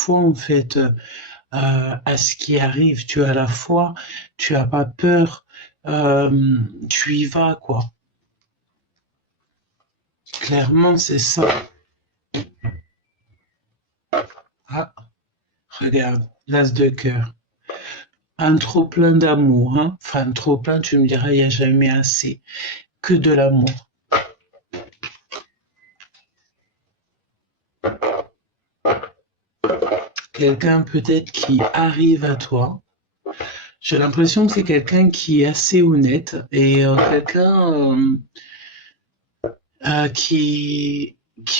foi en fait à ce qui arrive. Tu as la foi, tu as pas peur, tu y vas quoi. Clairement, c'est ça. Ah, regarde, l'as de cœur. Un trop plein d'amour, hein. Enfin, trop plein, tu me diras, il n'y a jamais assez. Que de l'amour. Quelqu'un peut-être qui arrive à toi. J'ai l'impression que c'est quelqu'un qui est assez honnête et quelqu'un qui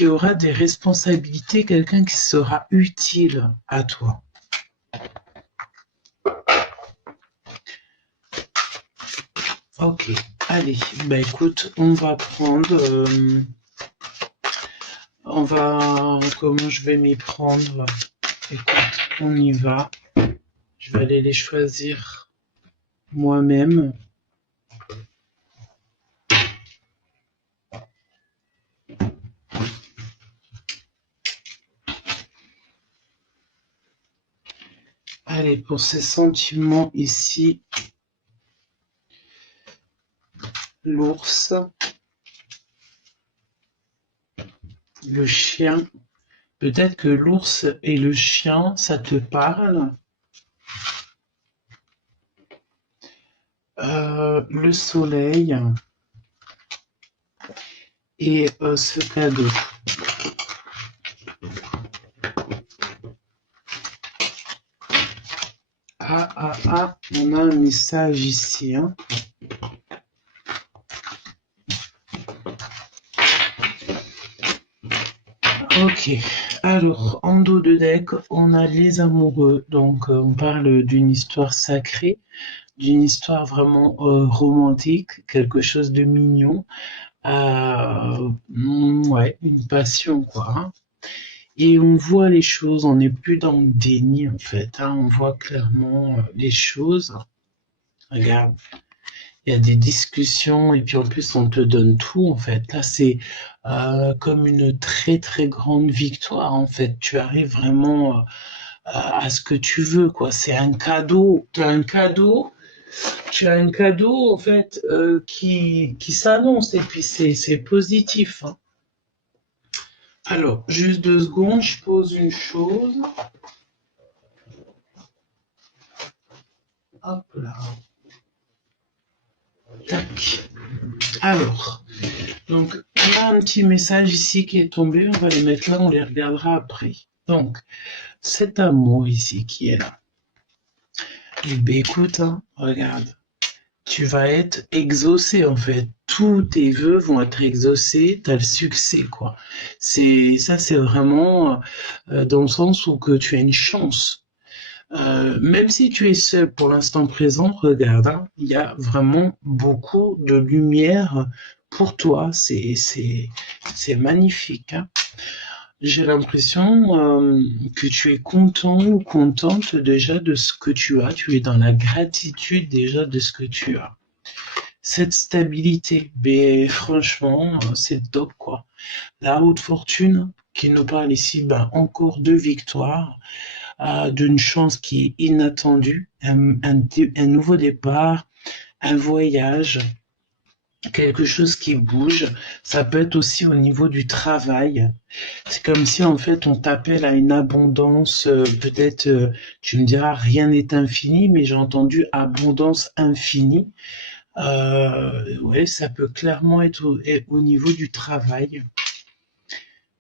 aura des responsabilités, quelqu'un qui sera utile à toi. Ok, allez, bah écoute, comment je vais m'y prendre? Écoute, on y va. Je vais aller les choisir moi-même. Allez, pour ces sentiments ici, l'ours, le chien. Peut-être que l'ours et le chien, ça te parle. Le soleil et ce cadeau. On a un message ici. Hein. Ok, alors en dos de deck, on a les amoureux. Donc on parle d'une histoire sacrée, d'une histoire vraiment romantique, quelque chose de mignon. Ouais, une passion quoi. Hein. Et on voit les choses, on n'est plus dans le déni en fait. Hein, on voit clairement les choses. Regarde, il y a des discussions et puis en plus on te donne tout en fait. Là c'est comme une très très grande victoire en fait. Tu arrives vraiment à ce que tu veux quoi. C'est un cadeau. Tu as un cadeau en fait qui s'annonce et puis c'est positif. Hein. Alors, juste 2 secondes, je pose une chose. Hop là. Tac. Alors, donc, il y a un petit message ici qui est tombé. On va les mettre là, on les regardera après. Donc, cet amour ici qui est là. Eh bien, écoute, hein, regarde. Tu vas être exaucé en fait. Tous tes vœux vont être exaucés, tu as le succès quoi. C'est vraiment dans le sens où que tu as une chance. Même si tu es seul pour l'instant présent, regarde, hein, il y a vraiment beaucoup de lumière pour toi. C'est magnifique. Hein. J'ai l'impression que tu es content ou contente déjà de ce que tu as. Tu es dans la gratitude déjà de ce que tu as. Cette stabilité, mais franchement, c'est top quoi. La haute fortune qui nous parle ici, ben, encore de victoires, d'une chance qui est inattendue, un nouveau départ, un voyage, quelque chose qui bouge. Ça peut être aussi au niveau du travail. C'est comme si en fait on t'appelle à une abondance, peut-être tu me diras rien n'est infini, mais j'ai entendu abondance infinie. Ouais, ça peut clairement être au niveau du travail.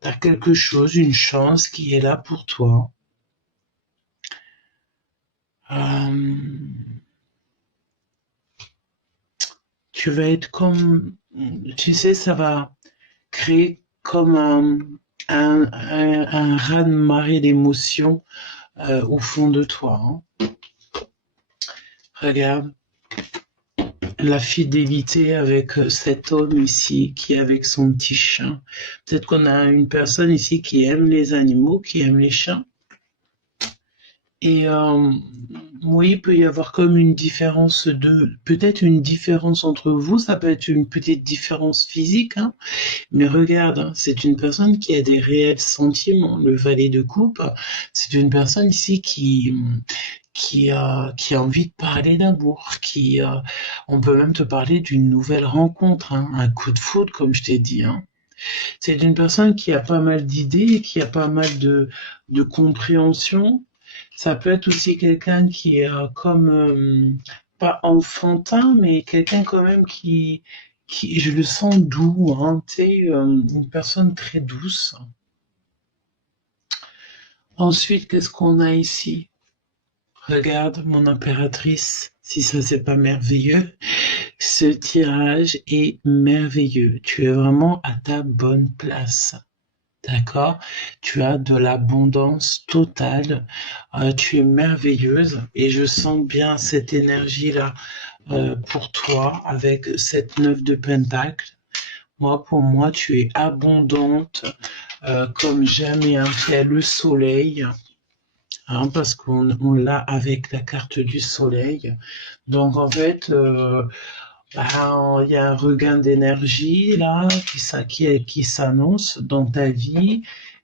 T'as quelque chose, une chance qui est là pour toi. Tu vas être comme, tu sais, ça va créer comme un raz-de-marée d'émotions au fond de toi. Hein. Regarde, la fidélité avec cet homme ici qui est avec son petit chien. Peut-être qu'on a une personne ici qui aime les animaux, qui aime les chiens. Et oui, il peut y avoir comme une différence peut-être une différence entre vous, ça peut être une petite différence physique, hein, mais regarde, hein, c'est une personne qui a des réels sentiments. Le valet de coupe, c'est une personne ici qui a envie de parler d'amour, on peut même te parler d'une nouvelle rencontre, hein, un coup de foudre, comme je t'ai dit, hein. C'est une personne qui a pas mal d'idées, qui a pas mal de compréhension. Ça peut être aussi quelqu'un qui est comme pas enfantin, mais quelqu'un quand même qui je le sens doux, hein, tu sais, une personne très douce. Ensuite, qu'est-ce qu'on a ici? Regarde, mon impératrice, si ça c'est pas merveilleux. Ce tirage est merveilleux. Tu es vraiment à ta bonne place. D'accord? Tu as de l'abondance totale. Tu es merveilleuse et je sens bien cette énergie-là pour toi avec cette 9 de Pentacle. Pour moi, tu es abondante comme jamais, hein. Tu as le soleil, hein, parce qu'on l'a avec la carte du soleil. Donc en fait, il y a un regain d'énergie là qui s'annonce dans ta vie.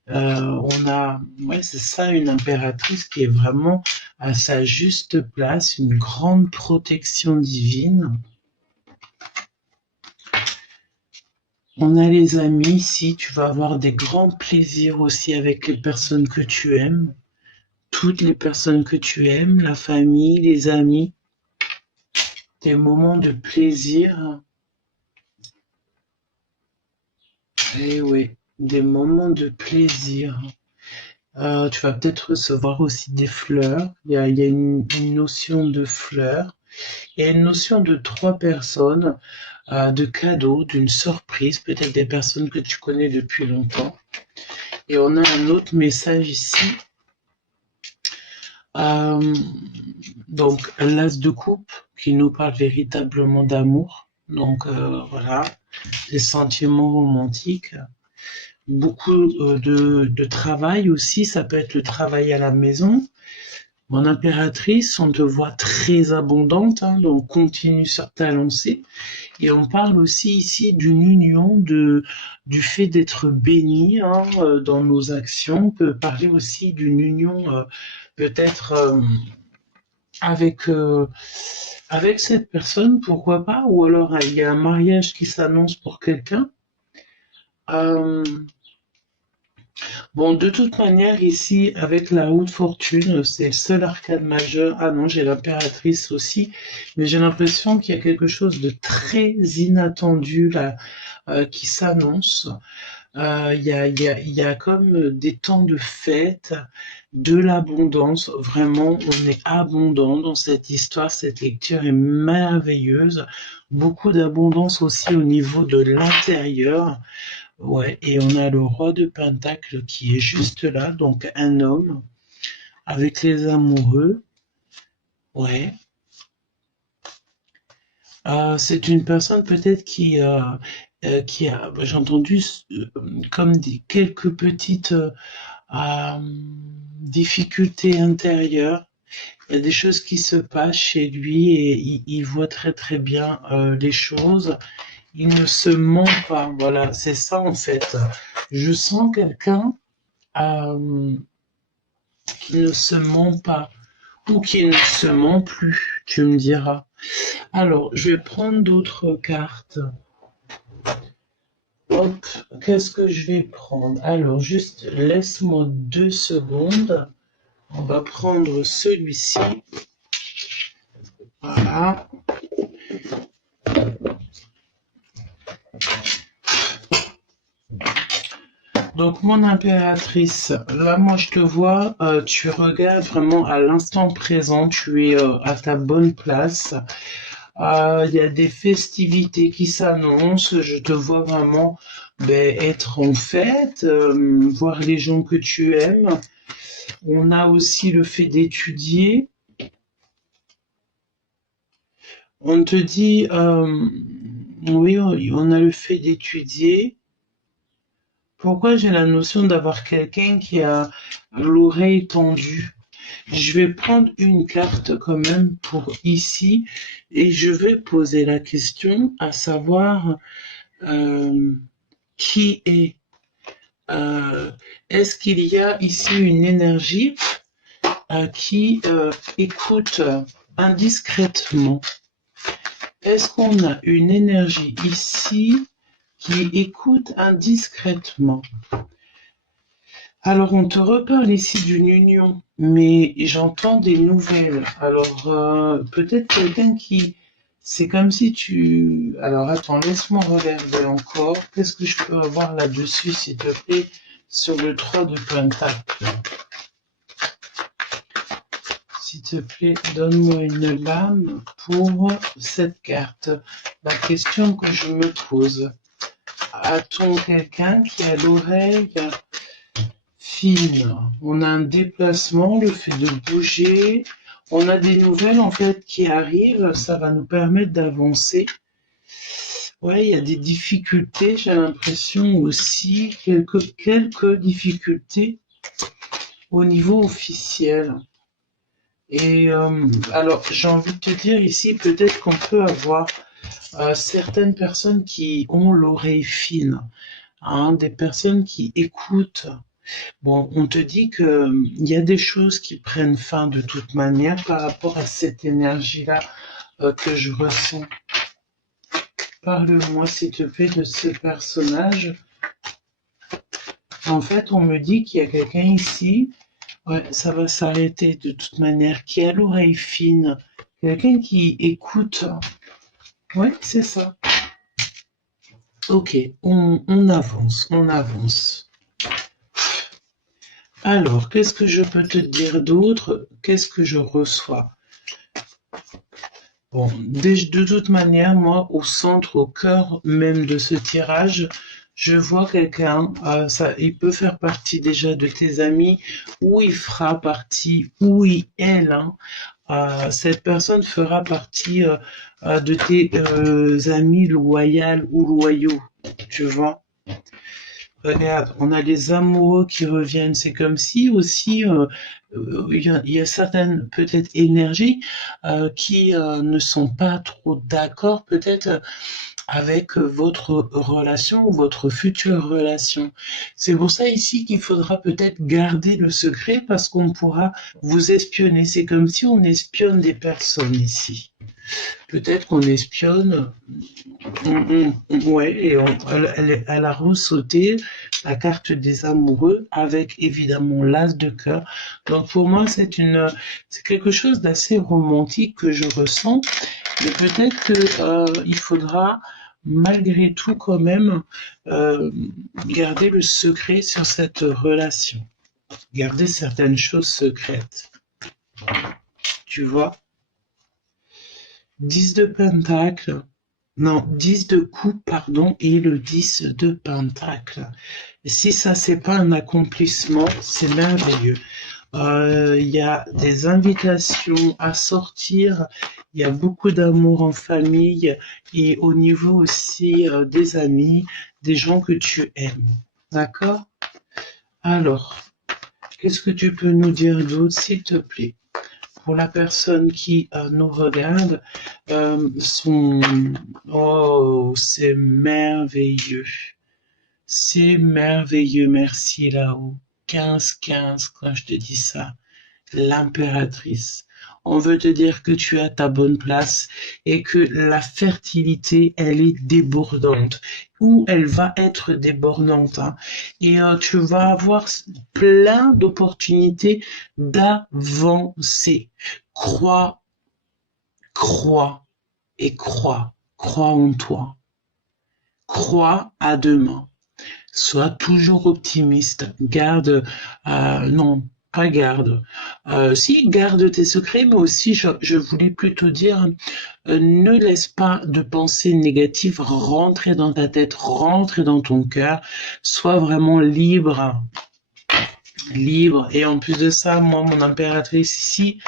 C'est ça, une impératrice qui est vraiment à sa juste place, une grande protection divine. On a les amis ici, tu vas avoir des grands plaisirs aussi avec les personnes que tu aimes, toutes les personnes que tu aimes, la famille, les amis, des moments de plaisir. Eh oui, des moments de plaisir. Tu vas peut-être recevoir aussi des fleurs. Il y a une notion de fleurs. Il y a une notion de 3 personnes, de cadeaux, d'une surprise, peut-être des personnes que tu connais depuis longtemps. Et on a un autre message ici. Donc, l'as de coupe qui nous parle véritablement d'amour. Donc, voilà, des sentiments romantiques. Beaucoup de travail aussi, ça peut être le travail à la maison. Mon impératrice, on te voit très abondante, hein, donc continue sur ta lancée. Et on parle aussi ici d'une union, du fait d'être béni, hein, dans nos actions. On peut parler aussi d'une union peut-être avec avec cette personne, pourquoi pas, ou alors il y a un mariage qui s'annonce pour quelqu'un. Euh, Bon, de toute manière, ici, avec la haute fortune, c'est le seul arcane majeur. Ah non, j'ai l'impératrice aussi, mais j'ai l'impression qu'il y a quelque chose de très inattendu là, qui s'annonce. Il y a comme des temps de fête, de l'abondance. Vraiment, on est abondant dans cette histoire. Cette lecture est merveilleuse. Beaucoup d'abondance aussi au niveau de l'intérieur. Ouais, et on a le roi de Pentacle qui est juste là, donc un homme avec les amoureux. Ouais. C'est une personne peut-être qui a, j'ai entendu comme quelques petites difficultés intérieures. Il y a des choses qui se passent chez lui et il voit très très bien les choses. Il ne se ment pas, voilà, c'est ça en fait. Je sens quelqu'un qui ne se ment pas ou qui ne se ment plus, tu me diras. Alors, je vais prendre d'autres cartes. Hop, qu'est-ce que je vais prendre? Alors, juste laisse-moi 2 secondes. On va prendre celui-ci. Voilà. Donc, mon impératrice, là, moi, je te vois, tu regardes vraiment à l'instant présent, tu es à ta bonne place. Il y a des festivités qui s'annoncent, je te vois vraiment être en fête, voir les gens que tu aimes. On a aussi le fait d'étudier. On te dit, oui, on a le fait d'étudier. Pourquoi j'ai la notion d'avoir quelqu'un qui a l'oreille tendue? Je vais prendre une carte quand même pour ici et je vais poser la question à savoir qui est. Est-ce qu'il y a ici une énergie qui écoute indiscrètement? Est-ce qu'on a une énergie ici qui écoute indiscrètement? Alors, on te reparle ici d'une union, mais j'entends des nouvelles. Alors, peut-être quelqu'un qui... C'est comme si tu... Alors, attends, laisse-moi regarder encore. Qu'est-ce que je peux avoir là-dessus, s'il te plaît, sur le 3 de Pentacle? S'il te plaît, donne-moi une lame pour cette carte. La question que je me pose. A-t-on quelqu'un qui a l'oreille fine? On a un déplacement, le fait de bouger. On a des nouvelles en fait qui arrivent. Ça va nous permettre d'avancer. Ouais, il y a des difficultés. J'ai l'impression aussi quelques difficultés au niveau officiel. Et alors, j'ai envie de te dire ici, peut-être qu'on peut avoir certaines personnes qui ont l'oreille fine, hein, des personnes qui écoutent. Bon, on te dit que il y a des choses qui prennent fin de toute manière par rapport à cette énergie-là que je ressens. Parle-moi, s'il te plaît, de ce personnage. En fait, on me dit qu'il y a quelqu'un ici. Ouais, ça va s'arrêter de toute manière. Qui a l'oreille fine. Quelqu'un qui écoute. Ouais, c'est ça. Ok, on avance, on avance. Alors, qu'est-ce que je peux te dire d'autre? Qu'est-ce que je reçois? Bon, de toute manière, moi, au centre, au cœur même de ce tirage, je vois quelqu'un, il peut faire partie déjà de tes amis, ou il fera partie, ou elle, hein, cette personne fera partie de tes amis loyaux ou loyaux, tu vois. Regarde, on a les amoureux qui reviennent. C'est comme si aussi il y a certaines peut-être énergies qui ne sont pas trop d'accord peut-être avec votre relation ou votre future relation. C'est pour ça ici qu'il faudra peut-être garder le secret parce qu'on pourra vous espionner. C'est comme si on espionne des personnes ici. Peut-être qu'on espionne. Ouais, et elle a ressauté la carte des amoureux avec évidemment l'as de cœur. Donc pour moi, c'est quelque chose d'assez romantique que je ressens. Mais peut-être que il faudra malgré tout quand même garder le secret sur cette relation. Garder certaines choses secrètes. Tu vois? 10 de pentacle. Non, 10 de coupe, pardon, et le 10 de pentacle. Et si ça, c'est pas un accomplissement, c'est merveilleux. Il y a des invitations à sortir, il y a beaucoup d'amour en famille et au niveau aussi des amis, des gens que tu aimes. D'accord? Alors, qu'est-ce que tu peux nous dire d'autre, s'il te plaît? Pour la personne qui nous regarde, oh, c'est merveilleux. C'est merveilleux, merci là-haut. 15-15, quand je te dis ça. L'impératrice. On veut te dire que tu es à ta bonne place et que la fertilité, elle est débordante. Ou elle va être débordante. Hein. Et tu vas avoir plein d'opportunités d'avancer. Crois et crois. Crois en toi. Crois à demain. Sois toujours optimiste. Garde, non, pas garde. Si, garde tes secrets, mais aussi, je voulais plutôt dire, ne laisse pas de pensées négatives rentrer dans ta tête, rentrer dans ton cœur. Sois vraiment libre. Libre. Et en plus de ça, moi, mon impératrice ici,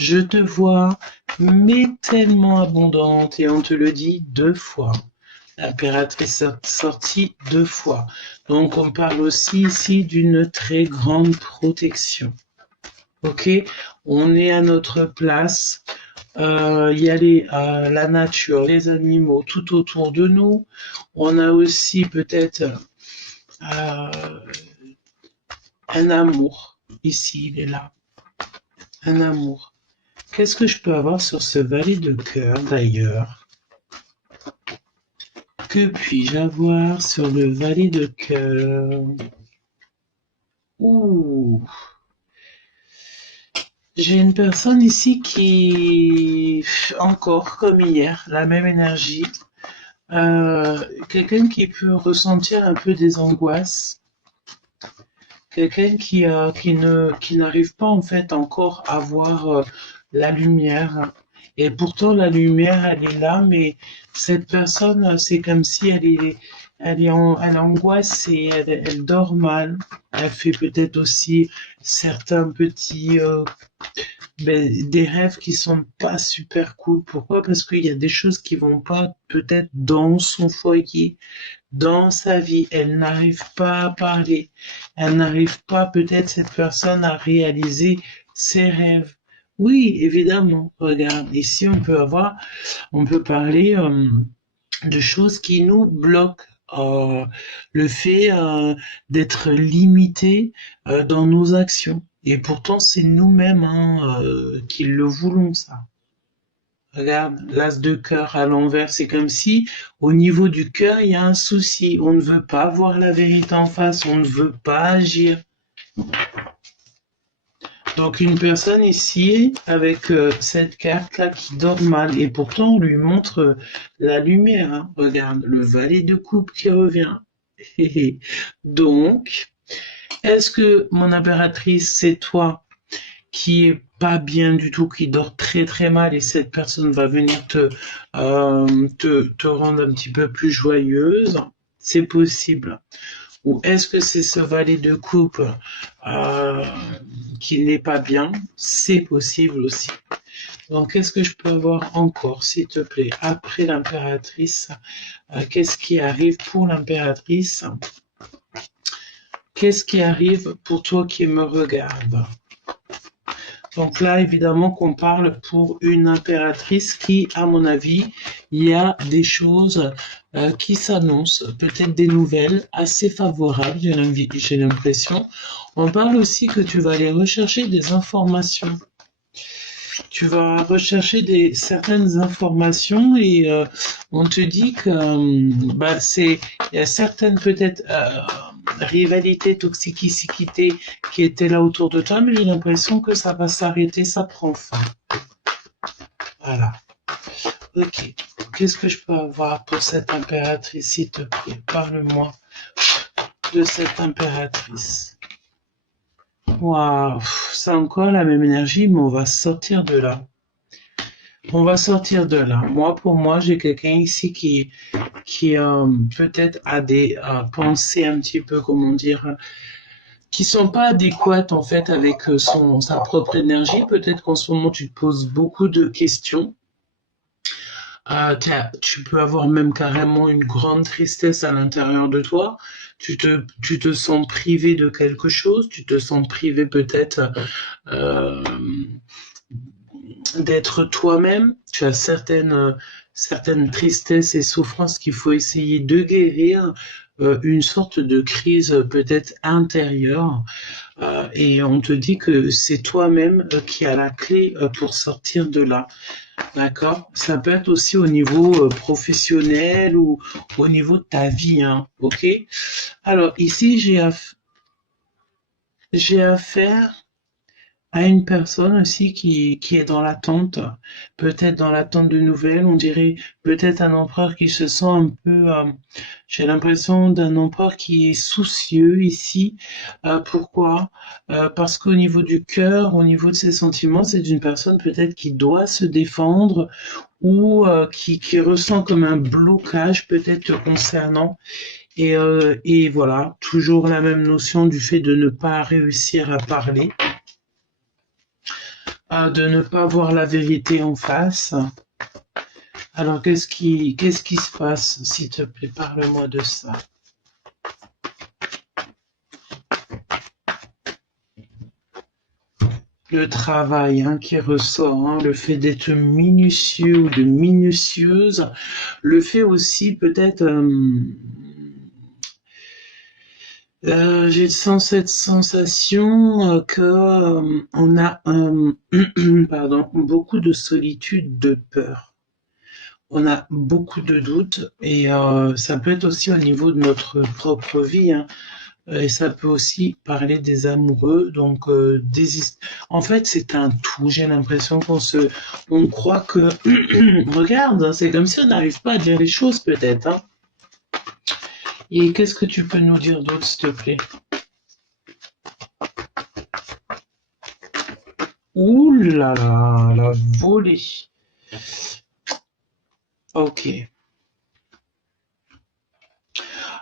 je te vois, mais tellement abondante, et on te le dit 2 fois. L'impératrice sortie 2 fois. Donc, on parle aussi ici d'une très grande protection. Ok? on est à notre place. Il y a la nature, les animaux tout autour de nous. On a aussi peut-être un amour. Ici, il est là. Un amour. Qu'est-ce que je peux avoir sur ce valet de cœur d'ailleurs? Que puis-je avoir sur le valet de cœur? Ouh. J'ai une personne ici qui, encore comme hier, la même énergie. Quelqu'un qui peut ressentir un peu des angoisses. Quelqu'un qui n'arrive pas en fait encore à voir la lumière. Et pourtant la lumière elle est là, mais cette personne c'est comme si elle angoisse et elle dort mal. Elle fait peut-être aussi certains petits des rêves qui sont pas super cool. Pourquoi? Parce qu'il y a des choses qui vont pas peut-être dans son foyer, dans sa vie. Elle n'arrive pas à parler. Elle n'arrive pas, peut-être, cette personne à réaliser ses rêves. Oui, évidemment. Regarde, ici, on peut parler de choses qui nous bloquent. Le fait d'être limité dans nos actions. Et pourtant, c'est nous-mêmes qui le voulons, ça. Regarde, l'as de cœur à l'envers, c'est comme si au niveau du cœur, il y a un souci. On ne veut pas voir la vérité en face, on ne veut pas agir. Donc une personne ici avec cette carte-là qui dort mal et pourtant on lui montre la lumière. Hein. Regarde, le valet de coupe qui revient. Donc, est-ce que mon impératrice, c'est toi qui est pas bien du tout, qui dort très très mal et cette personne va venir te rendre un petit peu plus joyeuse? C'est possible. Ou est-ce que c'est ce valet de coupe euh, qui n'est pas bien? C'est possible aussi. Donc, qu'est-ce que je peux avoir encore, s'il te plaît, après l'impératrice? Qu'est-ce qui arrive pour l'impératrice? Qu'est-ce qui arrive pour toi qui me regarde? Donc là, évidemment qu'on parle pour une impératrice qui, à mon avis, il y a des choses qui s'annoncent, peut-être des nouvelles assez favorables, j'ai l'impression. On parle aussi que tu vas aller rechercher des informations. Tu vas rechercher certaines informations et on te dit que il y a certaines peut-être rivalités, toxicité qui étaient là autour de toi, mais j'ai l'impression que ça va s'arrêter, ça prend fin. Voilà. Ok. Qu'est-ce que je peux avoir pour cette impératrice, s'il te plaît? Parle-moi de cette impératrice. Waouh, c'est encore la même énergie, mais on va sortir de là. On va sortir de là. Moi, pour moi, j'ai quelqu'un ici qui peut-être a des pensées un petit peu, comment dire, qui sont pas adéquates en fait avec sa propre énergie. Peut-être qu'en ce moment, tu te poses beaucoup de questions. Tu peux avoir même carrément une grande tristesse à l'intérieur de toi. Tu te sens privé de quelque chose. Tu te sens privé peut-être d'être toi-même. Tu as certaines tristesses et souffrances qu'il faut essayer de guérir, une sorte de crise peut-être intérieure, et on te dit que c'est toi-même qui a la clé pour sortir de là. D'accord? Ça peut être aussi au niveau professionnel ou au niveau de ta vie, hein, ok? Alors ici, j'ai affaire à une personne aussi qui est dans l'attente, peut-être dans l'attente de nouvelles, on dirait peut-être un empereur qui se sent un peu, j'ai l'impression d'un empereur qui est soucieux ici. Pourquoi? Parce qu'au niveau du cœur, au niveau de ses sentiments, c'est une personne peut-être qui doit se défendre ou qui ressent comme un blocage peut-être te concernant. Et voilà, toujours la même notion du fait de ne pas réussir à parler, de ne pas voir la vérité en face. Alors, qu'est-ce qui se passe, s'il te plaît, parle-moi de ça. le travail hein, qui ressort, hein, le fait d'être minutieux ou de minutieuse, le fait aussi peut-être... j'ai cette sensation que on a pardon, beaucoup de solitude, de peur. On a beaucoup de doutes et ça peut être aussi au niveau de notre propre vie. Hein. Et ça peut aussi parler des amoureux, donc en fait c'est un tout. J'ai l'impression on croit que, regarde, hein, c'est comme si on n'arrive pas à dire les choses peut-être. Hein. Et qu'est-ce que tu peux nous dire d'autre, s'il te plaît? Ouh là là, la volée. Ok.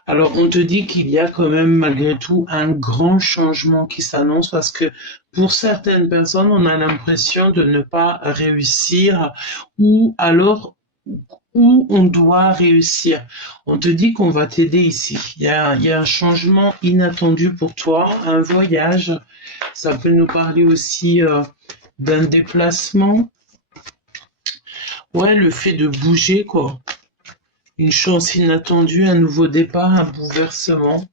Alors, on te dit qu'il y a quand même malgré tout un grand changement qui s'annonce parce que pour certaines personnes, on a l'impression de ne pas réussir ou alors où on doit réussir. On te dit qu'on va t'aider ici. Il y a un changement inattendu pour toi, un voyage. Ça peut nous parler aussi d'un déplacement. Ouais, le fait de bouger, quoi. Une chance inattendue, un nouveau départ, un bouleversement.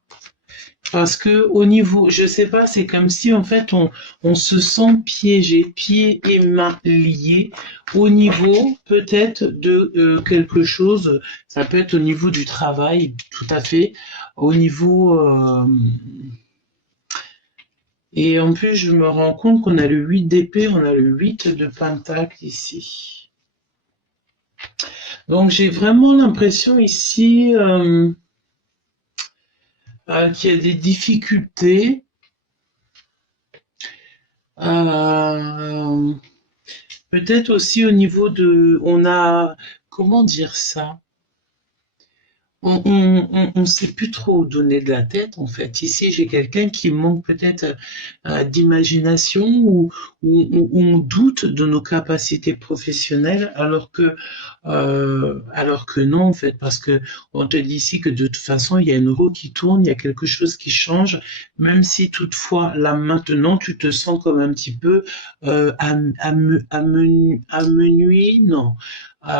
Parce que au niveau, je sais pas, c'est comme si en fait on se sent piégé, pieds et mains liés au niveau peut-être de quelque chose. Ça peut être au niveau du travail, tout à fait. Au niveau et en plus je me rends compte qu'on a le 8 d'épée, on a le 8 de pentacle ici. Donc j'ai vraiment l'impression ici qu'il y a des difficultés. Peut-être aussi au niveau de... On a... Comment dire ça? On sait plus trop où donner de la tête, en fait. Ici, j'ai quelqu'un qui manque peut-être d'imagination ou on doute de nos capacités professionnelles, alors que non, en fait, parce que on te dit ici que de toute façon, il y a une roue qui tourne, il y a quelque chose qui change, même si toutefois, là maintenant, tu te sens comme un petit peu amenuis, non. Tu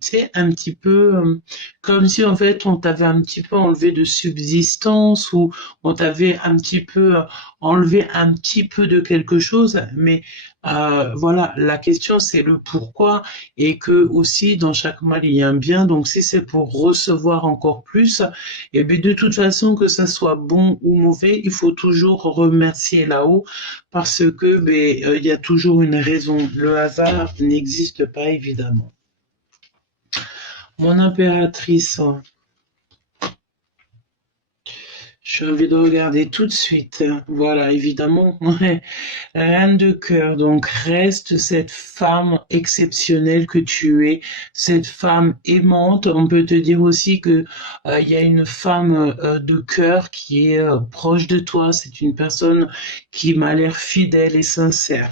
sais, un petit peu comme si en fait on t'avait un petit peu enlevé de subsistance ou on t'avait un petit peu enlevé un petit peu de quelque chose, mais voilà, la question c'est le pourquoi et que aussi dans chaque mal il y a un bien, donc si c'est pour recevoir encore plus, et bien de toute façon que ça soit bon ou mauvais, il faut toujours remercier là-haut parce que il y a toujours une raison. Le hasard n'existe pas évidemment. Mon impératrice, j'ai envie de regarder tout de suite. Voilà, évidemment, ouais. Reine de cœur, donc reste cette femme exceptionnelle que tu es, cette femme aimante. On peut te dire aussi que il y a une femme de cœur qui est proche de toi. C'est une personne qui m'a l'air fidèle et sincère.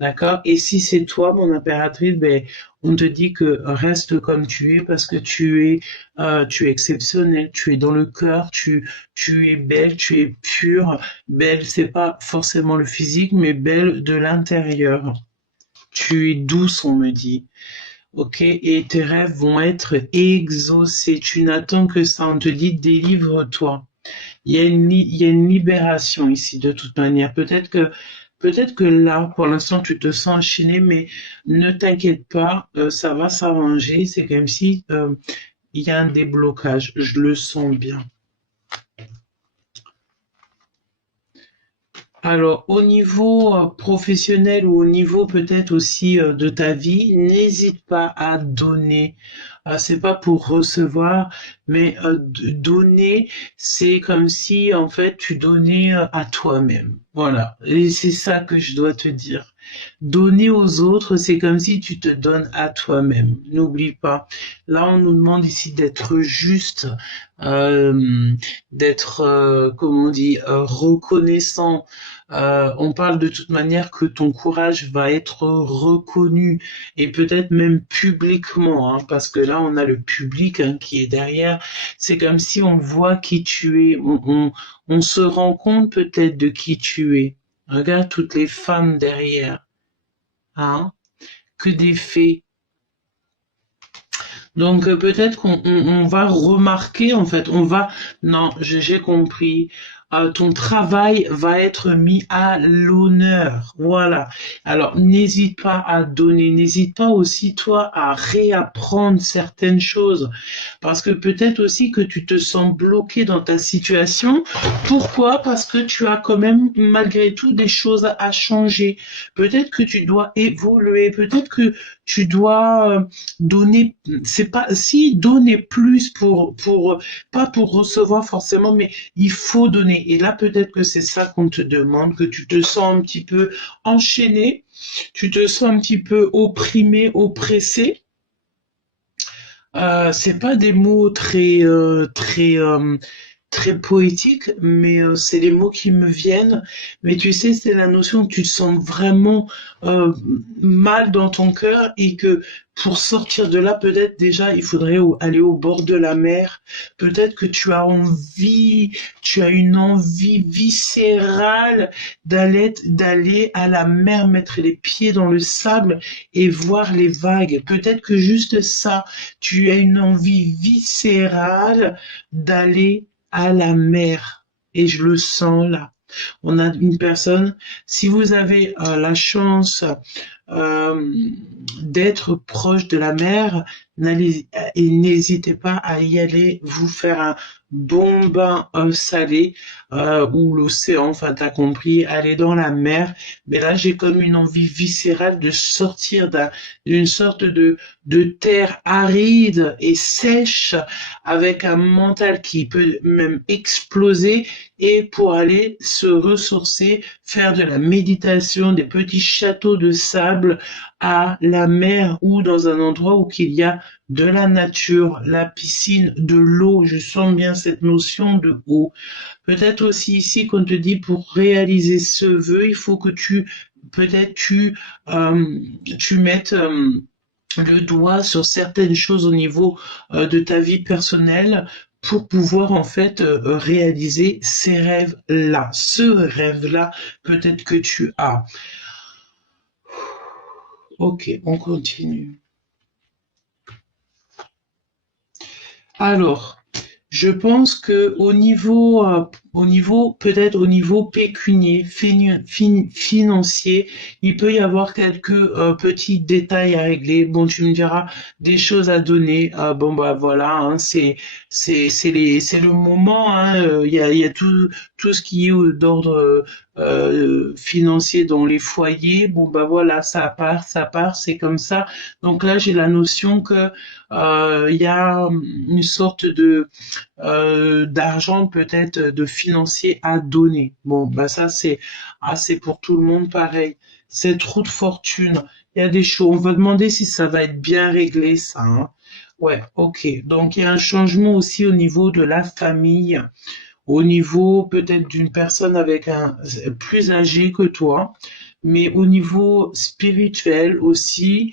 D'accord? Et si c'est toi, mon impératrice, on te dit que reste comme tu es parce que tu es exceptionnel, tu es dans le cœur, tu es belle, tu es pure. Belle, c'est pas forcément le physique, mais belle de l'intérieur. Tu es douce, on me dit. Ok, et tes rêves vont être exaucés. Tu n'attends que ça. On te dit délivre-toi. Il y a une libération ici, de toute manière. Peut-être que là, pour l'instant, tu te sens enchaîné, mais ne t'inquiète pas, ça va s'arranger. C'est comme si il y a un déblocage. Je le sens bien. Alors, au niveau professionnel ou au niveau peut-être aussi de ta vie, n'hésite pas à donner. C'est pas pour recevoir, mais donner, c'est comme si en fait tu donnais à toi-même. Voilà, et c'est ça que je dois te dire. Donner aux autres, c'est comme si tu te donnes à toi-même. N'oublie pas. Là, on nous demande ici d'être juste, d'être, comment on dit, reconnaissant. On parle de toute manière que ton courage va être reconnu et peut-être même publiquement, hein, parce que là on a le public hein, qui est derrière. C'est comme si on voit qui tu es, on se rend compte peut-être de qui tu es. Regarde toutes les femmes derrière, hein, que des fées. Donc peut-être qu'on va remarquer, en fait, non, j'ai compris. Ton travail va être mis à l'honneur. Voilà. Alors n'hésite pas à donner, n'hésite pas aussi toi à réapprendre certaines choses, parce que peut-être aussi que tu te sens bloqué dans ta situation. Pourquoi? Parce que tu as quand même malgré tout des choses à changer. Peut-être que tu dois évoluer, peut-être que tu dois donner, c'est pas si donner plus pour pas pour recevoir forcément, mais il faut donner. Et là peut-être que c'est ça qu'on te demande, que tu te sens un petit peu enchaîné, tu te sens un petit peu opprimé, oppressé. C'est pas des mots très poétiques, mais c'est les mots qui me viennent. Mais tu sais, c'est la notion que tu te sens vraiment euh, mal dans ton cœur et que pour sortir de là, peut-être déjà, il faudrait aller au bord de la mer. Peut-être que tu as une envie viscérale d'aller à la mer, mettre les pieds dans le sable et voir les vagues. Peut-être que juste ça, tu as une envie viscérale d'aller à la mer. Et je le sens là. On a une personne, si vous avez la chance euh, d'être proche de la mer, et n'hésitez pas à y aller, vous faire un bon bain salé ou l'océan, enfin t'as compris, aller dans la mer. Mais là j'ai comme une envie viscérale de sortir d'une sorte de terre aride et sèche avec un mental qui peut même exploser et pour aller se ressourcer, faire de la méditation, des petits châteaux de sable à la mer ou dans un endroit où il y a de la nature, la piscine, de l'eau. Je sens bien cette notion de eau. Peut-être aussi ici qu'on te dit pour réaliser ce vœu, il faut que peut-être tu mettes le doigt sur certaines choses au niveau de ta vie personnelle pour pouvoir en fait réaliser ces rêves-là. Ce rêve-là, peut-être que tu as. Ok, on continue. Alors, je pense que peut-être au niveau pécunier, financier, il peut y avoir quelques petits détails à régler. Bon, tu me diras des choses à donner. Bon bah voilà, hein, c'est le moment. Hein, il y a tout ce qui est d'ordre financier dans les foyers. Bon bah voilà, ça part, c'est comme ça. Donc là, j'ai la notion que il y a une sorte de d'argent peut-être de financier à donner. Bon, bah ça c'est pour tout le monde pareil. Cette roue de fortune, il y a des choses. On va demander si ça va être bien réglé ça. Hein. Ouais, ok. Donc il y a un changement aussi au niveau de la famille, au niveau peut-être d'une personne avec un plus âgé que toi, mais au niveau spirituel aussi.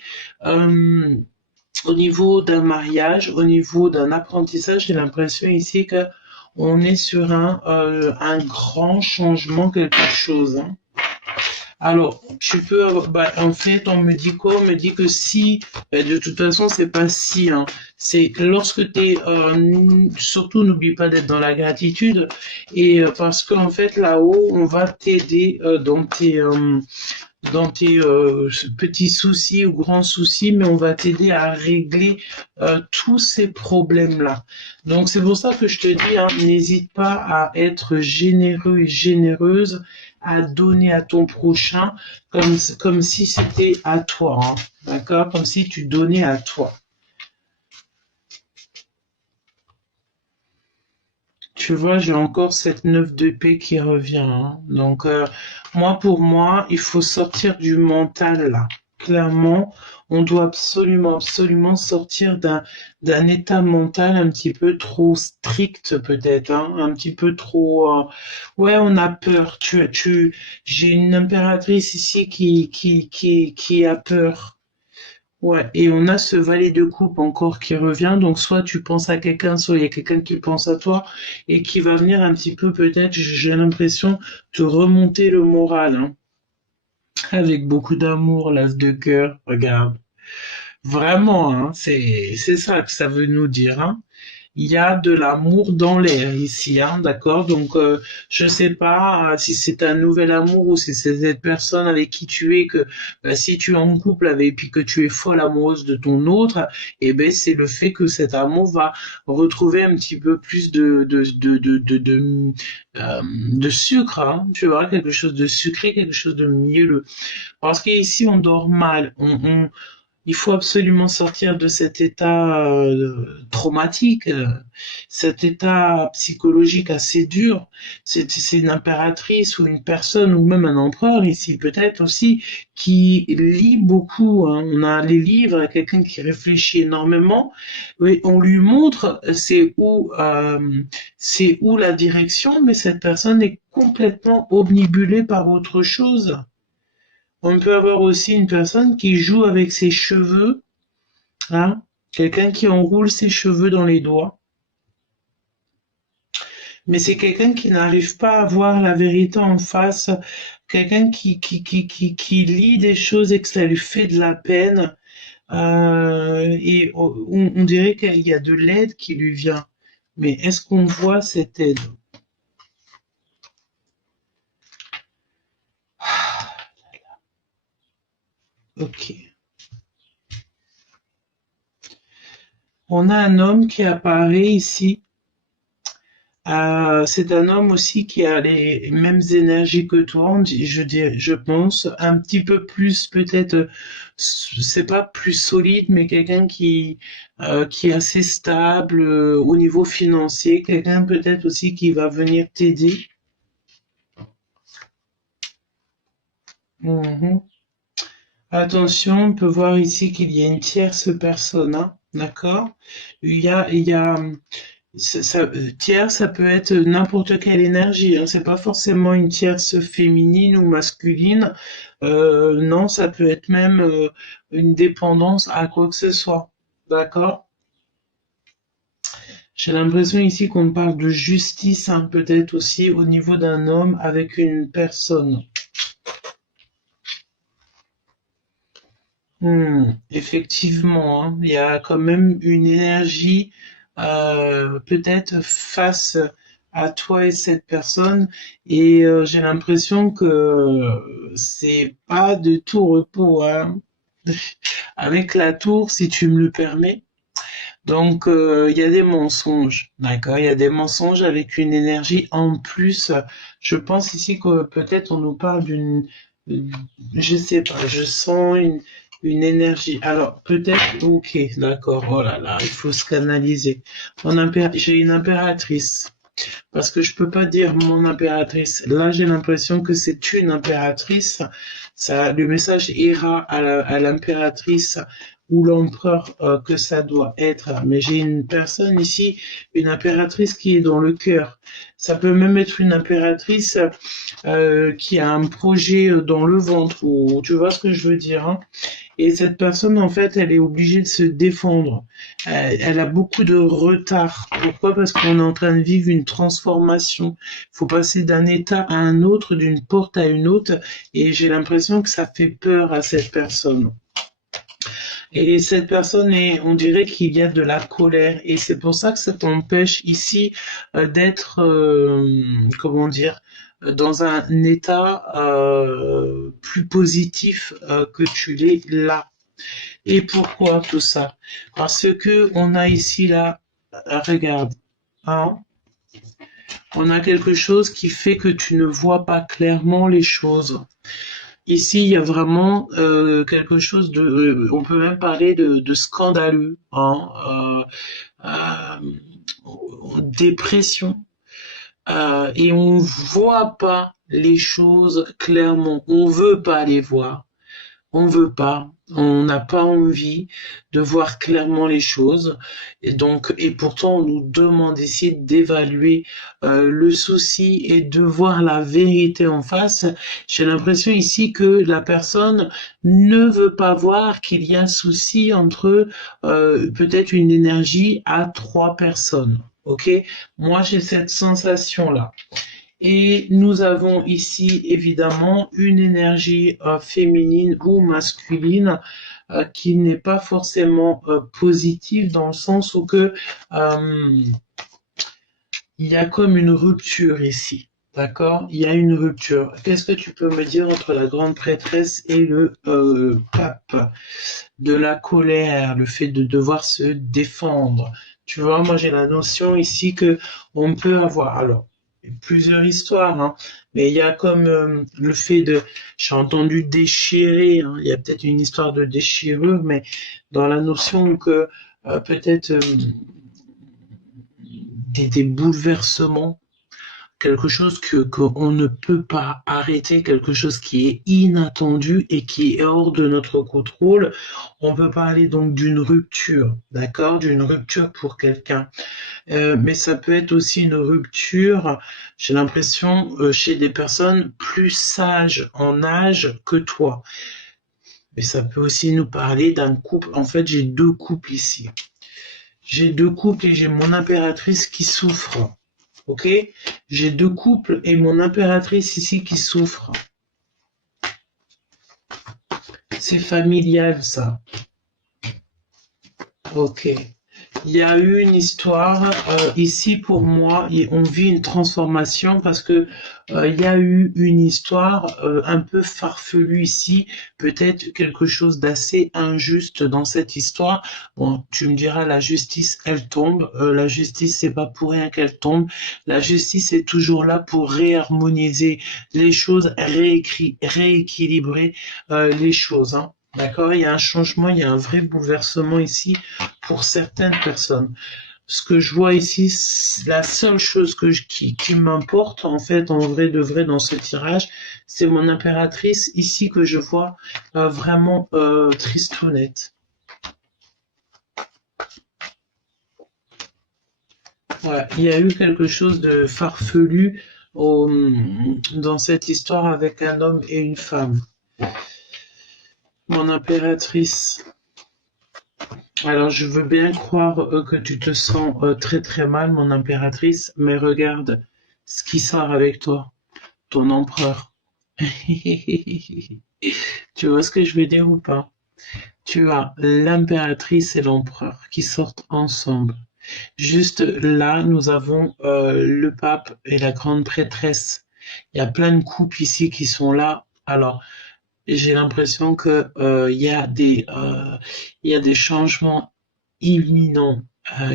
Au niveau d'un mariage, au niveau d'un apprentissage, j'ai l'impression ici que on est sur un grand changement, quelque chose. Hein. Alors, tu peux avoir, bah, en fait, on me dit quoi? On me dit que si, de toute façon, c'est pas si, hein. C'est lorsque t'es, surtout n'oublie pas d'être dans la gratitude et parce qu'en fait là-haut, on va t'aider dans tes petits soucis ou grands soucis, mais on va t'aider à régler tous ces problèmes-là. Donc c'est pour ça que je te dis, hein, n'hésite pas à être généreux et généreuse, à donner à ton prochain comme si c'était à toi, hein, d'accord? Comme si tu donnais à toi. Tu vois, j'ai encore cette 9 d'épée qui revient. Hein. Donc, pour moi, il faut sortir du mental là. Clairement, on doit absolument sortir d'un état mental un petit peu trop strict peut-être, hein, un petit peu trop. Ouais, on a peur. J'ai une impératrice ici qui a peur. Ouais, et on a ce valet de coupe encore qui revient, donc soit tu penses à quelqu'un, soit il y a quelqu'un qui pense à toi, et qui va venir un petit peu peut-être, j'ai l'impression, te remonter le moral, hein. Avec beaucoup d'amour, l'as de cœur, regarde. Vraiment, hein, c'est ça que ça veut nous dire, hein. Il y a de l'amour dans l'air ici, hein, d'accord? Donc, je sais pas si c'est un nouvel amour ou si c'est cette personne avec qui tu es que, si tu es en couple avec, puis que tu es folle amoureuse de ton autre, eh ben, c'est le fait que cet amour va retrouver un petit peu plus de sucre, hein, tu vois, quelque chose de sucré, quelque chose de mielleux. Parce qu'ici, on dort mal, il faut absolument sortir de cet état traumatique, cet état psychologique assez dur. C'est une impératrice ou une personne ou même un empereur ici peut-être aussi qui lit beaucoup, hein. On a les livres, quelqu'un qui réfléchit énormément, oui, on lui montre c'est où la direction, mais cette personne est complètement obnubilée par autre chose. On peut avoir aussi une personne qui joue avec ses cheveux, hein, quelqu'un qui enroule ses cheveux dans les doigts. Mais c'est quelqu'un qui n'arrive pas à voir la vérité en face, quelqu'un qui lit des choses et que ça lui fait de la peine. Et on dirait qu'il y a de l'aide qui lui vient. Mais est-ce qu'on voit cette aide? Ok. On a un homme qui apparaît ici. C'est un homme aussi qui a les mêmes énergies que toi, je pense, un petit peu plus peut-être, c'est pas plus solide, mais quelqu'un qui est assez stable au niveau financier, quelqu'un peut-être aussi qui va venir t'aider. Mhm. Attention, on peut voir ici qu'il y a une tierce personne, hein, d'accord? Il y a tierce, ça peut être n'importe quelle énergie, hein. C'est pas forcément une tierce féminine ou masculine. Non, ça peut être même une dépendance à quoi que ce soit. D'accord? J'ai l'impression ici qu'on parle de justice, hein, peut-être aussi au niveau d'un homme avec une personne. Effectivement, hein, il y a quand même une énergie peut-être face à toi et cette personne, et j'ai l'impression que c'est pas de tout repos, hein. Avec la tour, si tu me le permets. Donc il y a des mensonges, d'accord? Il y a des mensonges avec une énergie en plus. Je pense ici que peut-être on nous parle je sais pas, je sens une énergie. Alors peut-être, ok, d'accord. Oh là là, il faut se canaliser. J'ai une impératrice. Parce que je peux pas dire mon impératrice. Là, j'ai l'impression que c'est une impératrice. Ça, le message ira à l'impératrice ou l'empereur que ça doit être. Mais j'ai une personne ici, une impératrice qui est dans le cœur. Ça peut même être une impératrice qui a un projet dans le ventre. Ou tu vois ce que je veux dire, hein? Et cette personne, en fait, elle est obligée de se défendre. Elle a beaucoup de retard. Pourquoi? Parce qu'on est en train de vivre une transformation. Il faut passer d'un état à un autre, d'une porte à une autre. Et j'ai l'impression que ça fait peur à cette personne. Et cette personne on dirait qu'il y a de la colère. Et c'est pour ça que ça t'empêche ici d'être, comment dire, dans un état plus positif que tu l'es là. Et pourquoi tout ça? Parce que on a ici là, regarde, hein, on a quelque chose qui fait que tu ne vois pas clairement les choses. Ici, il y a vraiment quelque chose on peut même parler de scandaleux, hein, dépression, et on voit pas les choses clairement, on veut pas les voir. on veut pas, on n'a pas envie de voir clairement les choses, et donc, et pourtant on nous demande ici d'évaluer le souci et de voir la vérité en face. J'ai l'impression ici que la personne ne veut pas voir qu'il y a souci entre peut-être une énergie à 3 personnes. Ok, moi j'ai cette sensation là. Et nous avons ici évidemment une énergie féminine ou masculine qui n'est pas forcément positive dans le sens où que il y a comme une rupture ici. D'accord? Il y a une rupture. Qu'est-ce que tu peux me dire entre la grande prêtresse et le pape? De la colère, le fait de devoir se défendre. Tu vois, moi j'ai la notion ici que on peut avoir, alors, plusieurs histoires, hein, mais il y a comme le fait de, j'ai entendu déchirer, hein, il y a peut-être une histoire de déchirure, mais dans la notion que peut-être des bouleversements, quelque chose que qu'on ne peut pas arrêter, quelque chose qui est inattendu et qui est hors de notre contrôle. On peut parler donc d'une rupture, d'accord, d'une rupture pour quelqu'un. Mais ça peut être aussi une rupture, j'ai l'impression, chez des personnes plus sages en âge que toi. Mais ça peut aussi nous parler d'un couple. En fait, j'ai 2 couples ici. J'ai 2 couples et j'ai mon impératrice qui souffre. Ok? J'ai 2 couples et mon impératrice ici qui souffre. C'est familial, ça. Ok. Il y a eu une histoire ici pour moi, et on vit une transformation parce que il y a eu une histoire un peu farfelue ici, peut-être quelque chose d'assez injuste dans cette histoire. Bon, tu me diras, la justice, elle tombe. La justice, c'est pas pour rien qu'elle tombe. La justice est toujours là pour réharmoniser les choses, rééquilibrer les choses. Hein. D'accord? Il y a un changement, il y a un vrai bouleversement ici pour certaines personnes. Ce que je vois ici, la seule chose qui m'importe, en fait, en vrai de vrai dans ce tirage, c'est mon impératrice ici que je vois vraiment tristounette. Ouais, il y a eu quelque chose de farfelu dans cette histoire avec un homme et une femme. Mon impératrice. Alors, je veux bien croire que tu te sens très très mal, mon impératrice, mais regarde ce qui sort avec toi, ton empereur. Tu vois ce que je veux dire ou pas? Tu as l'impératrice et l'empereur qui sortent ensemble. Juste là, nous avons le pape et la grande prêtresse. Il y a plein de couples ici qui sont là. Alors, j'ai l'impression que il y a des changements imminents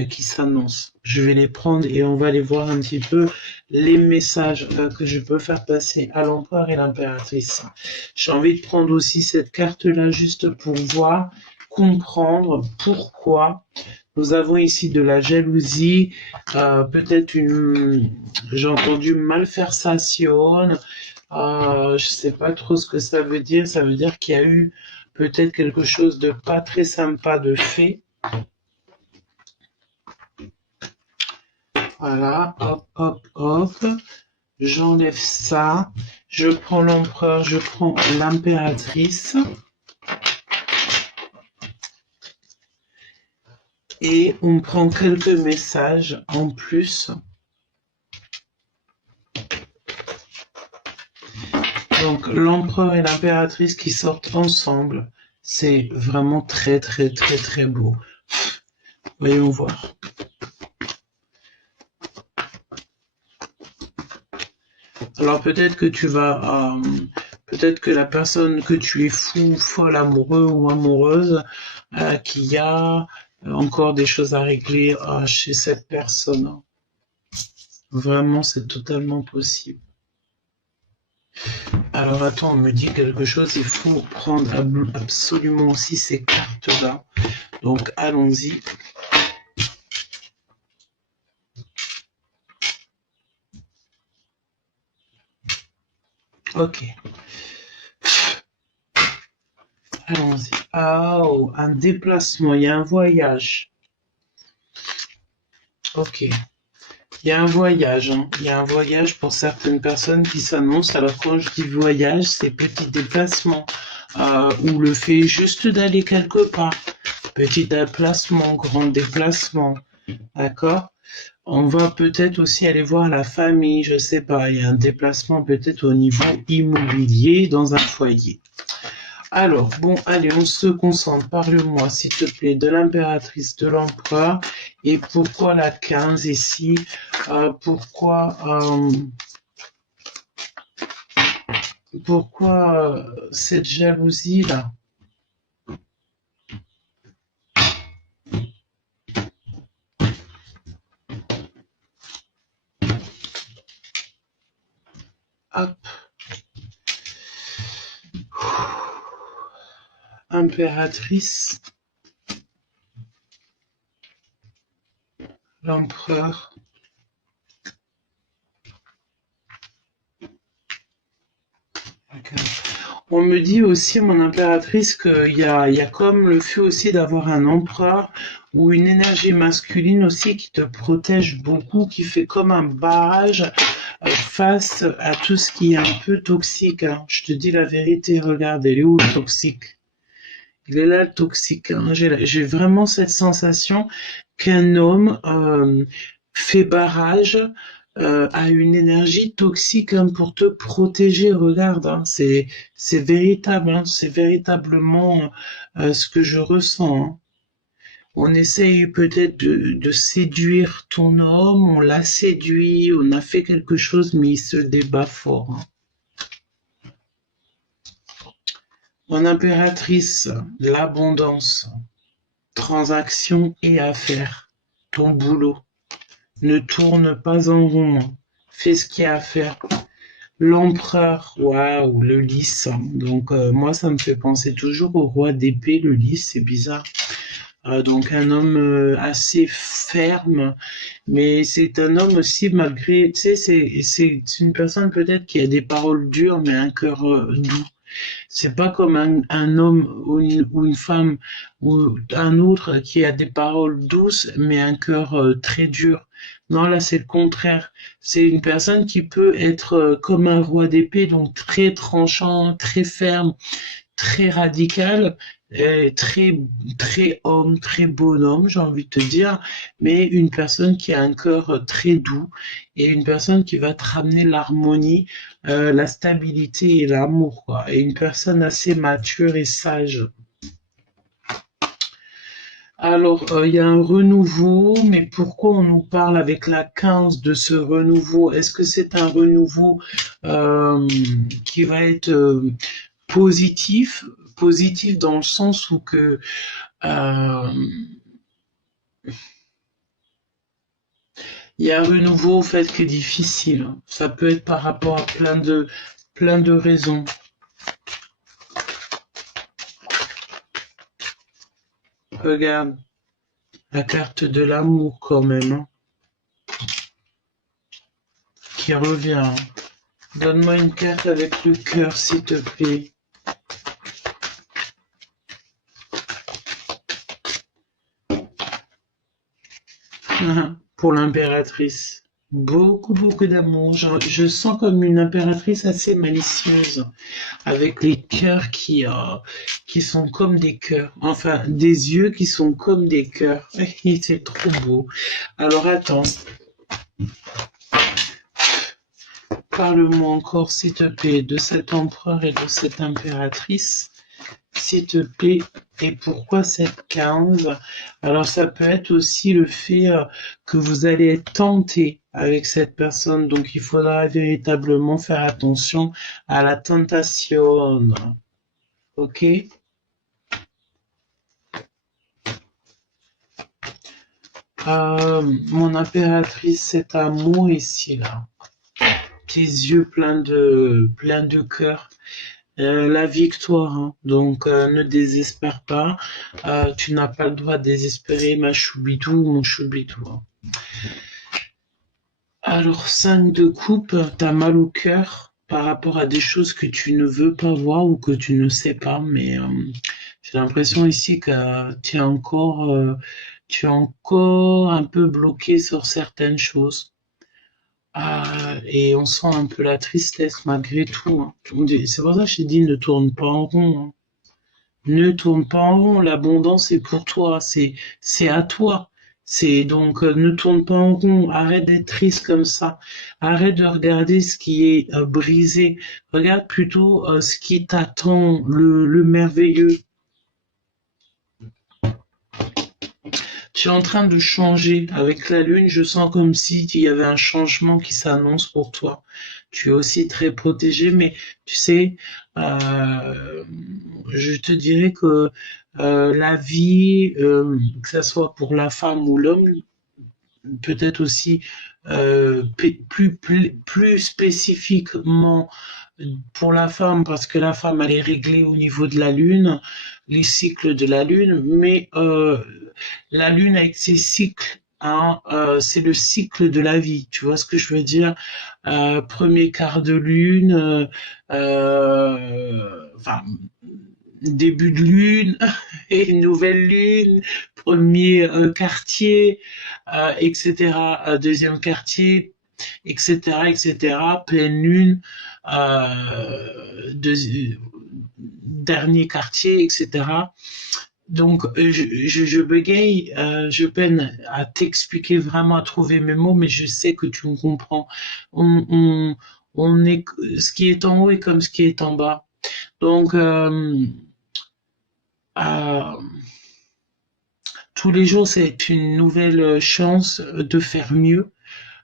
qui s'annoncent. Je vais les prendre et on va aller voir un petit peu les messages que je peux faire passer à l'empereur et l'impératrice. J'ai envie de prendre aussi cette carte-là juste pour voir, comprendre pourquoi nous avons ici de la jalousie, peut-être j'ai entendu malversation, je sais pas trop ce que ça veut dire. Ça veut dire qu'il y a eu peut-être quelque chose de pas très sympa de fait. Voilà, hop, hop, hop. J'enlève ça. Je prends l'empereur, je prends l'impératrice. Et on prend quelques messages en plus. Donc l'empereur et l'impératrice qui sortent ensemble. C'est vraiment très très très très beau. Voyons voir. Alors peut-être que peut-être que la personne que tu es fou, folle, amoureux ou amoureuse, qu'il y a encore des choses à régler chez cette personne. Vraiment, c'est totalement possible. Alors attends, on me dit quelque chose, il faut prendre absolument aussi ces cartes-là. Donc allons-y. Ok. Allons-y. Oh, un déplacement, il y a un voyage. Ok. Il y a un voyage, hein. Il y a un voyage pour certaines personnes qui s'annoncent. Alors quand je dis voyage, c'est petit déplacement ou le fait juste d'aller quelque part. Petit déplacement, grand déplacement, d'accord? On va peut-être aussi aller voir la famille, je sais pas. Il y a un déplacement peut-être au niveau immobilier dans un foyer. Alors, bon, allez, on se concentre. Parle-moi, s'il te plaît, de l'impératrice, de l'empereur, et pourquoi la 15 ici, pourquoi cette jalousie-là? Hop. Impératrice, l'empereur. On me dit aussi, mon impératrice, qu'il y a comme le fait aussi d'avoir un empereur ou une énergie masculine aussi qui te protège beaucoup, qui fait comme un barrage face à tout ce qui est un peu toxique. Hein. Je te dis la vérité, regarde, elle est où le toxique? Il est là le toxique. Hein. J'ai vraiment cette sensation qu'un homme fait barrage à une énergie toxique hein, pour te protéger. Regarde, hein, c'est véritable, hein, c'est véritablement ce que je ressens. Hein. On essaye peut-être de séduire ton homme, on l'a séduit, on a fait quelque chose, mais il se débat fort. Hein. Mon impératrice, l'abondance, transactions et affaires, ton boulot. Ne tourne pas en rond, fais ce qu'il y a à faire. L'empereur, waouh, le lys. Donc moi, ça me fait penser toujours au roi d'épée, le lys, c'est bizarre. Donc un homme assez ferme, mais c'est un homme aussi malgré, tu sais, c'est une personne peut-être qui a des paroles dures, mais un cœur doux. C'est pas comme un homme ou une femme ou un autre qui a des paroles douces mais un cœur très dur. Non, là c'est le contraire. C'est une personne qui peut être comme un roi d'épée, donc très tranchant, très ferme, très radical, très très homme, très bonhomme, j'ai envie de te dire, mais une personne qui a un cœur très doux et une personne qui va te ramener l'harmonie, la stabilité et l'amour, quoi. Et une personne assez mature et sage. Alors, il y a un renouveau, mais pourquoi on nous parle avec la 15 de ce renouveau? Est-ce que c'est un renouveau qui va être positif dans le sens où que il y a un renouveau au fait qui est difficile. Ça peut être par rapport à plein de raisons. Regarde, la carte de l'amour quand même, hein, qui revient. Donne-moi une carte avec le cœur, s'il te plaît. Pour l'impératrice. Beaucoup d'amour. Je sens comme une impératrice assez malicieuse, avec les cœurs qui sont comme des cœurs. Enfin, des yeux qui sont comme des cœurs. C'est trop beau. Alors attends. Parle-moi encore, s'il te plaît, de cet empereur et de cette impératrice. S'il te plaît, et pourquoi cette 15? Alors ça peut être aussi le fait que vous allez être tenté avec cette personne, donc il faudra véritablement faire attention à la tentation. Ok? Mon impératrice, cet amour ici, là. Tes yeux pleins de cœur. La victoire, hein. Donc ne désespère pas, tu n'as pas le droit de désespérer ma choubitou, mon choubitou. Hein. Alors 5 de coupe, t'as mal au cœur, par rapport à des choses que tu ne veux pas voir ou que tu ne sais pas, mais j'ai l'impression ici que tu es encore un peu bloqué sur certaines choses. Et on sent un peu la tristesse malgré tout, hein. C'est pour ça que je t'ai dit ne tourne pas en rond, hein. Ne tourne pas en rond, l'abondance est pour toi, c'est à toi. C'est donc ne tourne pas en rond, arrête d'être triste comme ça, arrête de regarder ce qui est brisé, regarde plutôt ce qui t'attend, le merveilleux. Tu es en train de changer avec la lune, je sens comme si il y avait un changement qui s'annonce pour toi. Tu es aussi très protégé, mais tu sais, je te dirais que la vie, que ce soit pour la femme ou l'homme, peut-être aussi plus spécifiquement pour la femme, parce que la femme elle est réglée au niveau de la lune, les cycles de la lune, mais la lune avec ses cycles, hein, c'est le cycle de la vie, tu vois ce que je veux dire? Premier quart de lune, enfin début de lune et nouvelle lune, premier quartier, etc., deuxième quartier, etc., etc., pleine lune, dernier quartier, etc. Donc, je bégaye, je peine à t'expliquer vraiment, à trouver mes mots, mais je sais que tu me comprends. On, on, on est, ce qui est en haut est comme ce qui est en bas. Donc, euh, tous les jours, c'est une nouvelle chance de faire mieux.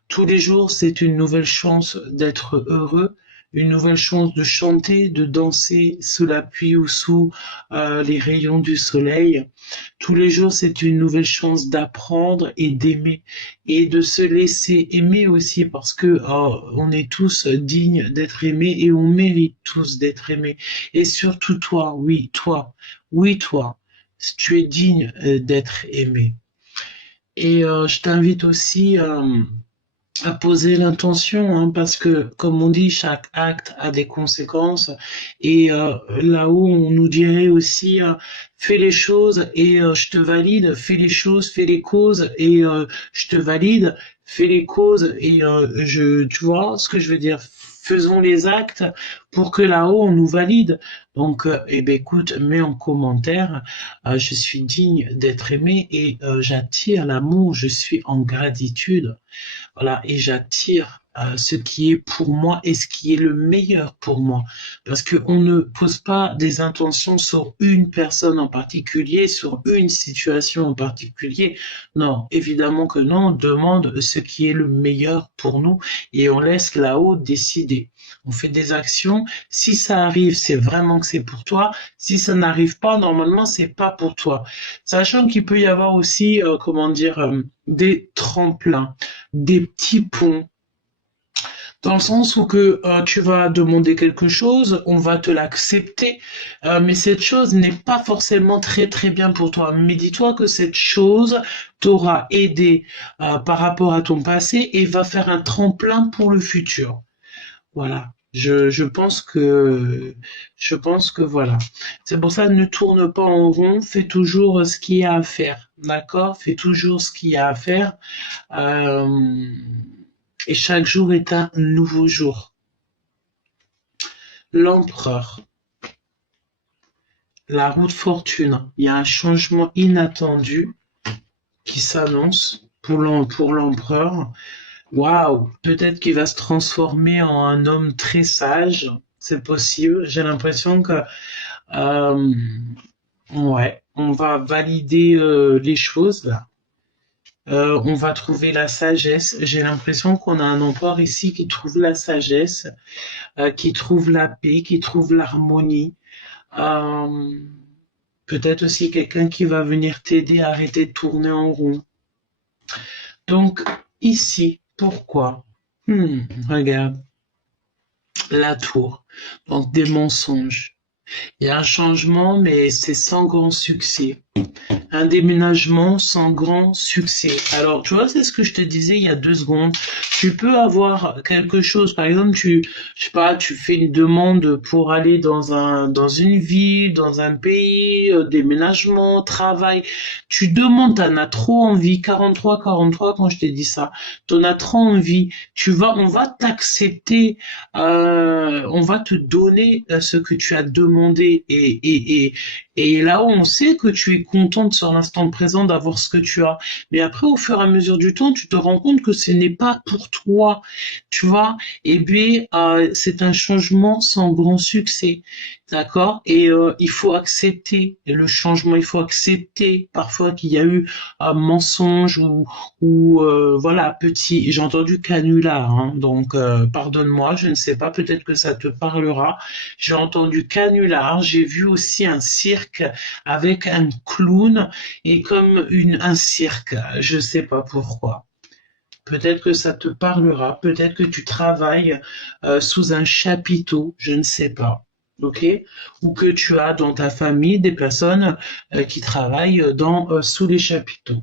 Tous les jours, c'est une nouvelle chance d'être heureux, une nouvelle chance de chanter, de danser sous la pluie ou sous les rayons du soleil. Tous les jours, c'est une nouvelle chance d'apprendre et d'aimer et de se laisser aimer aussi parce que on est tous dignes d'être aimés et on mérite tous d'être aimés. Et surtout toi, oui toi, tu es digne d'être aimé. Et je t'invite aussi à poser l'intention, hein, parce que, comme on dit, chaque acte a des conséquences. Et là-haut, on nous dirait aussi, fais les choses et je te valide, fais les choses, fais les causes et je te valide, fais les causes et tu vois ce que je veux dire. Faisons les actes pour que là-haut on nous valide. Donc, eh ben écoute, mets en commentaire, je suis digne d'être aimé et j'attire l'amour, je suis en gratitude. Voilà, et j'attire ce qui est pour moi et ce qui est le meilleur pour moi. Parce qu'on ne pose pas des intentions sur une personne en particulier, sur une situation en particulier. Non, évidemment que non, on demande ce qui est le meilleur pour nous et on laisse là-haut décider. On fait des actions. Si ça arrive, c'est vraiment que c'est pour toi. Si ça n'arrive pas, normalement, c'est pas pour toi. Sachant qu'il peut y avoir aussi, des tremplins, des petits ponts, dans le sens où que tu vas demander quelque chose, on va te l'accepter, mais cette chose n'est pas forcément très très bien pour toi. Mais dis-toi que cette chose t'aura aidé par rapport à ton passé et va faire un tremplin pour le futur. Voilà. Je pense que voilà. C'est pour ça, ne tourne pas en rond, fais toujours ce qu'il y a à faire. D'accord? Fais toujours ce qu'il y a à faire. Euh, et chaque jour est un nouveau jour. L'empereur, la roue de fortune. Il y a un changement inattendu qui s'annonce pour l'empereur. Waouh, peut-être qu'il va se transformer en un homme très sage. C'est possible. J'ai l'impression que ouais, on va valider les choses là. On va trouver la sagesse. J'ai l'impression qu'on a un empereur ici qui trouve la sagesse, qui trouve la paix, qui trouve l'harmonie. Euh, Peut-être aussi quelqu'un qui va venir t'aider à arrêter de tourner en rond. Donc ici, pourquoi? Regarde, la tour. Donc des mensonges. Il y a un changement, mais c'est sans grand succès. Un déménagement sans grand succès. Alors, tu vois, c'est ce que je te disais il y a 2 secondes. Tu peux avoir quelque chose, par exemple, je sais pas, tu fais une demande pour aller dans une ville, dans un pays, déménagement, travail. Tu demandes, t'en as trop envie. 43 quand je t'ai dit ça. T'en as trop envie. On va t'accepter, on va te donner ce que tu as demandé et là, on sait que tu es contente sur l'instant présent d'avoir ce que tu as. Mais après, au fur et à mesure du temps, tu te rends compte que ce n'est pas pour toi. Tu vois? Eh bien, c'est un changement sans grand succès. D'accord? Et il faut accepter le changement. Il faut accepter parfois qu'il y a eu un mensonge ou voilà, petit. J'ai entendu canular, hein, donc pardonne-moi, je ne sais pas, peut-être que ça te parlera. J'ai entendu canular, j'ai vu aussi un cirque avec un clown et comme un cirque, je sais pas pourquoi. Peut-être que ça te parlera, peut-être que tu travailles sous un chapiteau, je ne sais pas. Ok? Ou que tu as dans ta famille des personnes qui travaillent sous les chapiteaux.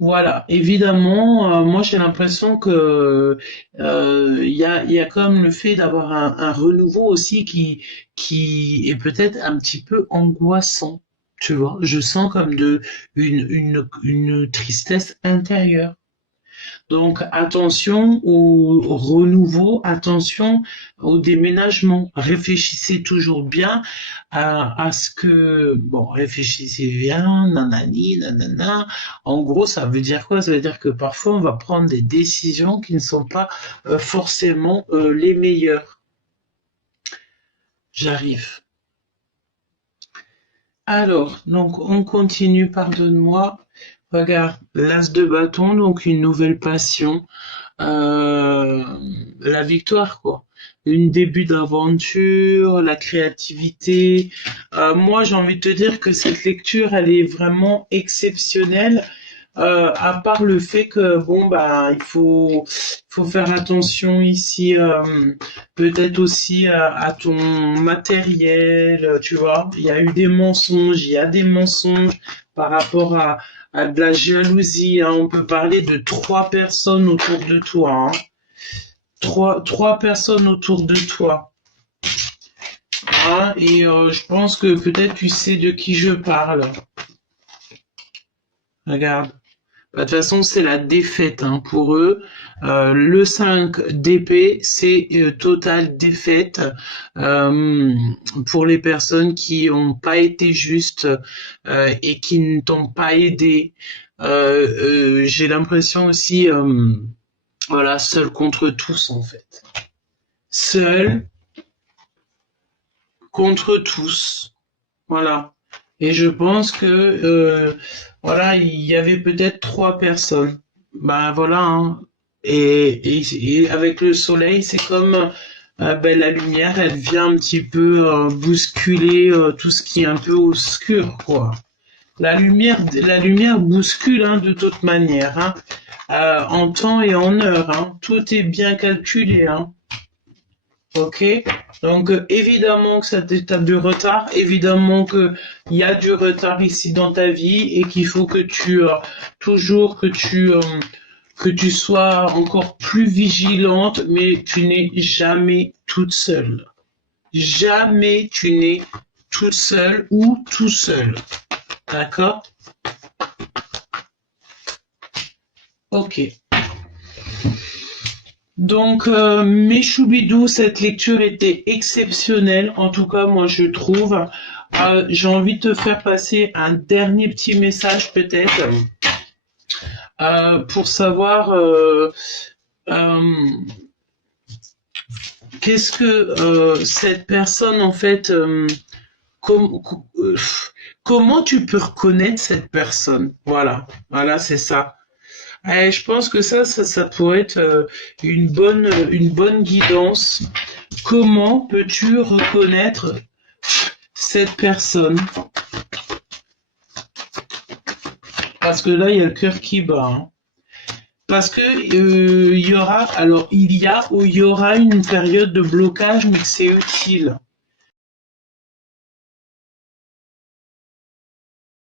Voilà, évidemment, moi j'ai l'impression que il y a comme le fait d'avoir un renouveau aussi qui est peut-être un petit peu angoissant, tu vois. Je sens comme une tristesse intérieure. Donc attention au renouveau, attention au déménagement. Réfléchissez toujours bien à ce que... Bon, réfléchissez bien, nanani, nanana. En gros, ça veut dire quoi? Ça veut dire que parfois on va prendre des décisions qui ne sont pas forcément les meilleures. J'arrive. Alors, donc on continue, pardonne-moi. Regarde, l'as de bâton, donc une nouvelle passion. La victoire, quoi. Une début d'aventure, la créativité. Moi, j'ai envie de te dire que cette lecture, elle est vraiment exceptionnelle. À part le fait que bon bah il faut faire attention ici peut-être aussi à ton matériel, tu vois. Il y a eu des mensonges, il y a des mensonges par rapport à de la jalousie, hein. On peut parler de 3 personnes autour de toi, hein. Trois personnes autour de toi. Hein, et je pense que peut-être tu sais de qui je parle. Regarde. Bah, de toute façon, c'est la défaite, hein, pour eux. Le 5 d'épée, c'est totale défaite pour les personnes qui n'ont pas été justes et qui ne t'ont pas aidé. J'ai l'impression aussi, voilà, seul contre tous en fait. Seul contre tous. Voilà. Et je pense que voilà, il y avait peut-être 3 personnes. Ben voilà, hein. Et avec le soleil, c'est comme ben, la lumière, elle vient un petit peu bousculer tout ce qui est un peu obscur, quoi. La lumière bouscule, hein, de toute manière, hein, en temps et en heure, hein. Tout est bien calculé, hein. Ok, donc évidemment que ça t'étape du retard, évidemment que il y a du retard ici dans ta vie et qu'il faut que tu toujours que tu sois encore plus vigilante, mais tu n'es jamais toute seule. Jamais tu n'es toute seule ou tout seul. D'accord? Ok. Donc, mes choubidous, cette lecture était exceptionnelle. En tout cas, moi, je trouve. J'ai envie de te faire passer un dernier petit message, peut-être, pour savoir qu'est-ce que cette personne, en fait, com- euh, comment tu peux reconnaître cette personne? Voilà, c'est ça. Je pense que ça pourrait être une bonne guidance. Comment peux-tu reconnaître cette personne? Parce que là, il y a le cœur qui bat, hein. Parce que il y a ou il y aura une période de blocage, mais que c'est utile.